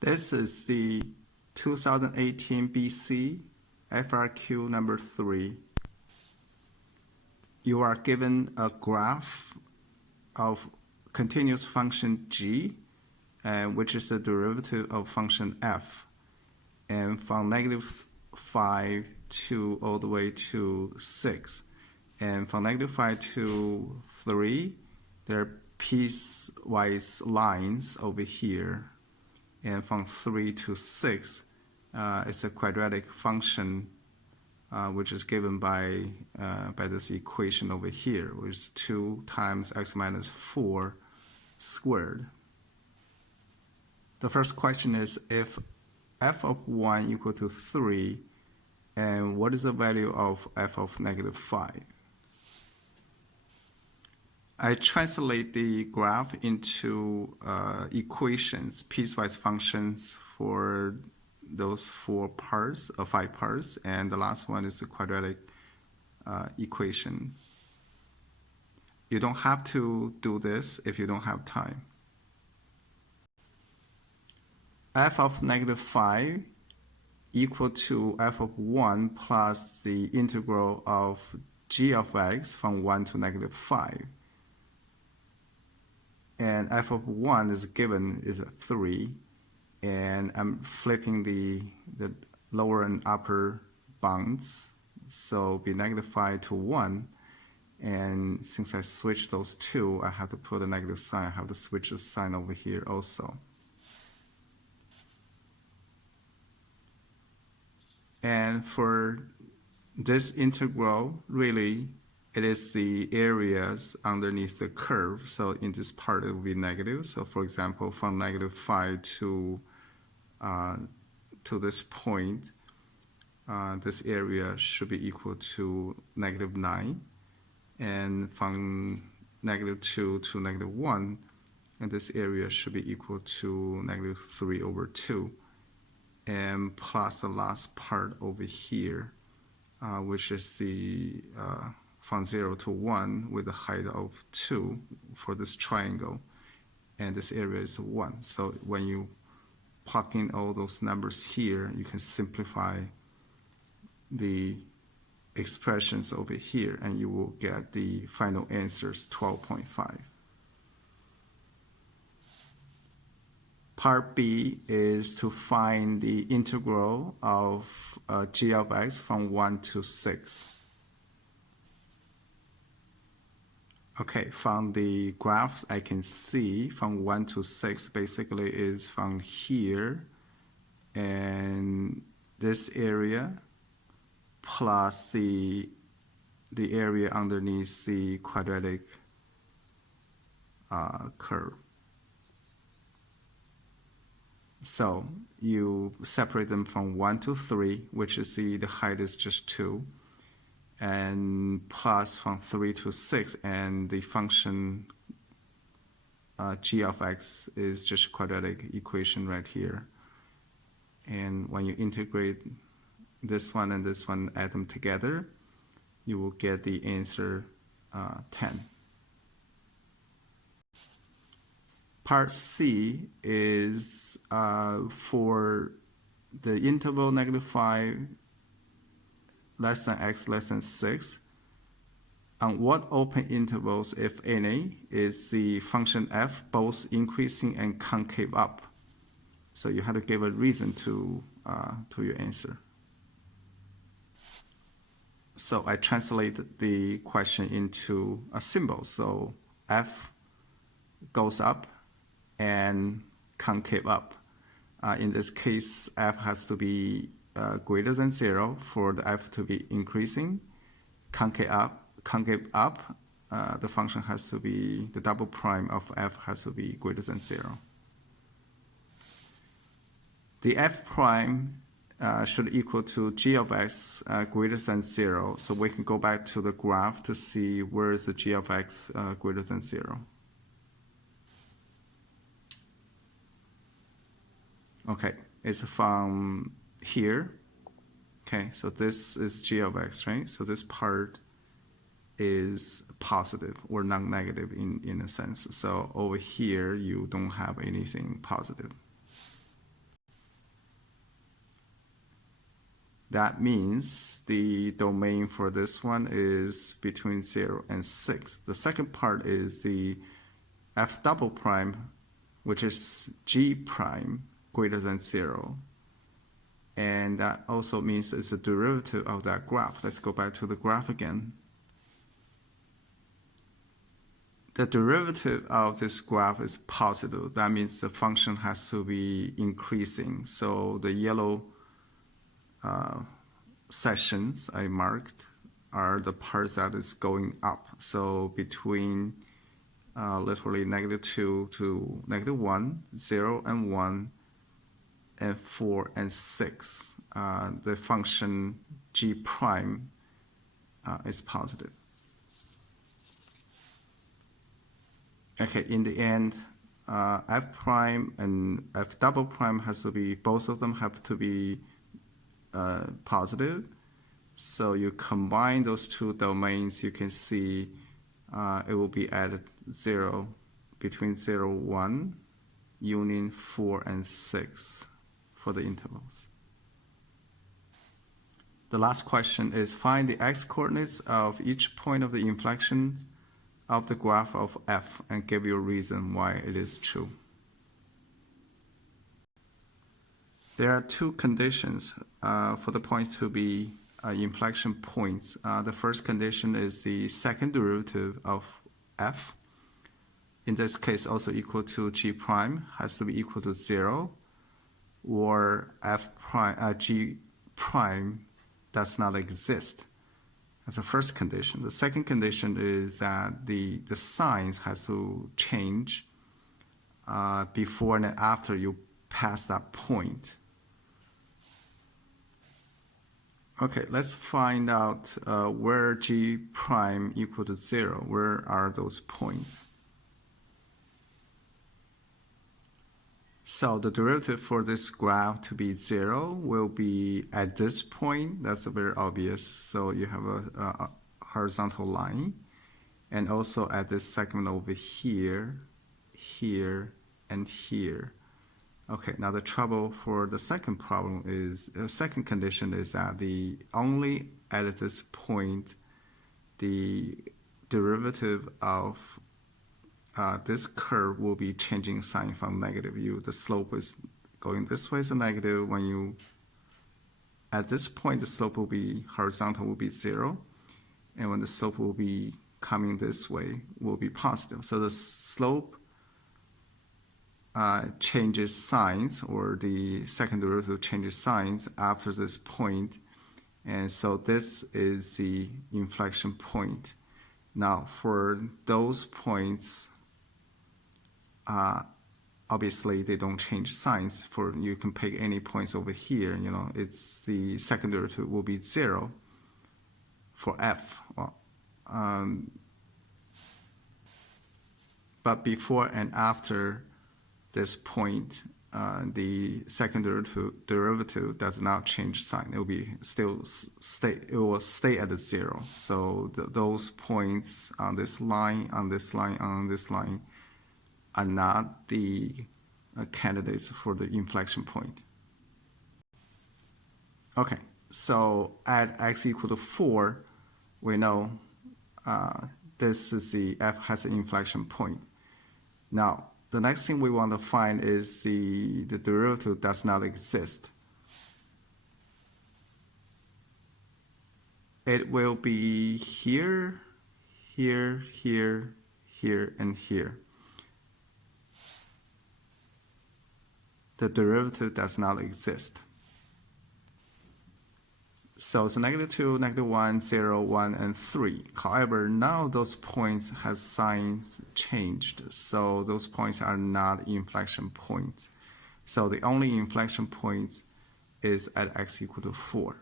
This is the 2018 BC FRQ number 3. You are given a graph of continuous function g, which is the derivative of function f, and from -5 to all the way to 6. And from -5 to 3, there are piecewise lines over here. And from 3 to 6, it's a quadratic function, which is given by this equation over here, which is 2 times x minus 4 squared. The first question is, if f of 1 equal to 3, and what is the value of f of -5? I translate the graph into equations, piecewise functions for those 5 parts, and the last one is a quadratic equation. You don't have to do this if you don't have time. F of -5 equal to f of 1 plus the integral of g of x from 1 to -5. And f of 1 is given is 3, and I'm flipping the lower and upper bounds, so be -5 to 1, and since I switch those two, I have to put a negative sign. I have to switch the sign over here also. And for this integral, really, it is the areas underneath the curve. So in this part, it will be negative. So for example, from -5 to this point, this area should be equal to -9. And from -2 to -1, and this area should be equal to -3/2. And plus the last part over here, which is the from 0 to 1 with a height of 2 for this triangle, and this area is 1. So when you plug in all those numbers here, you can simplify the expressions over here, and you will get the final answers 12.5. Part B is to find the integral of g of x from 1 to 6. Okay, from the graphs I can see from 1 to 6 basically is from here and this area plus the area underneath the quadratic curve. So you separate them from 1 to 3, which is the height is just 2, and plus from 3 to 6, and the function g of x is just a quadratic equation right here. And when you integrate this one and this one, add them together, you will get the answer 10. Part C is for the interval -5 less than x less than 6. On what open intervals, if any, is the function f both increasing and concave up? So you have to give a reason to your answer. So I translated the question into a symbol. So f goes up and concave up. In this case, f has to be greater than 0 for the f to be increasing. Concave up, the function has to be, the double prime of f has to be greater than 0. The f prime should equal to g of x greater than 0. So we can go back to the graph to see where is the g of x greater than 0. Okay, it's from here. Okay, so this is g of x, right? So this part is positive or non-negative in a sense. So over here, you don't have anything positive. That means the domain for this one is between 0 and 6. The second part is the f double prime, which is g prime greater than 0. And that also means it's a derivative of that graph. Let's go back to the graph again. The derivative of this graph is positive. That means the function has to be increasing. So the yellow sections I marked are the parts that is going up. So between literally -2 to -1, 0 and 1, and 4 and 6, the function g prime is positive. Okay, in the end, f prime and f double prime has to be, both of them have to be positive. So you combine those two domains, you can see it will be at 0, between 0, 1, union 4 and 6 for the intervals. The last question is find the x-coordinates of each point of the inflection of the graph of f and give you a reason why it is true. There are two conditions for the points to be inflection points. The first condition is the second derivative of f, in this case also equal to g prime, has to be equal to 0, or f prime, g prime does not exist. That's the first condition. The second condition is that the signs has to change before and after you pass that point. Okay, let's find out where g prime equal to 0. Where are those points? So the derivative for this graph to be 0 will be at this point. That's very obvious. So you have a horizontal line. And also at this segment over here, here, and here. Okay, now the trouble for the second problem is, the second condition is that only at this point, the derivative of this curve will be changing sign from negative. The slope is going this way is a negative. When you, at this point, the slope will be horizontal, will be 0. And when the slope will be coming this way, will be positive. So the slope changes signs, or the second derivative changes signs after this point. And so this is the inflection point. Now, for those points, obviously they don't change signs. For you can pick any points over here, it's the second derivative will be 0 for f. But before and after this point, the second derivative does not change sign. It will be still stay. It will stay at 0. So those points on this line, on this line, on this line, are not the candidates for the inflection point. Okay, so at x equal to 4, we know this is the f has an inflection point. Now, the next thing we want to find is the derivative does not exist. It will be here, here, here, here, and here. The derivative does not exist. So it's -2, -1, 0, 1, and 3. However, now those points have signs changed. So those points are not inflection points. So the only inflection point is at x equal to 4.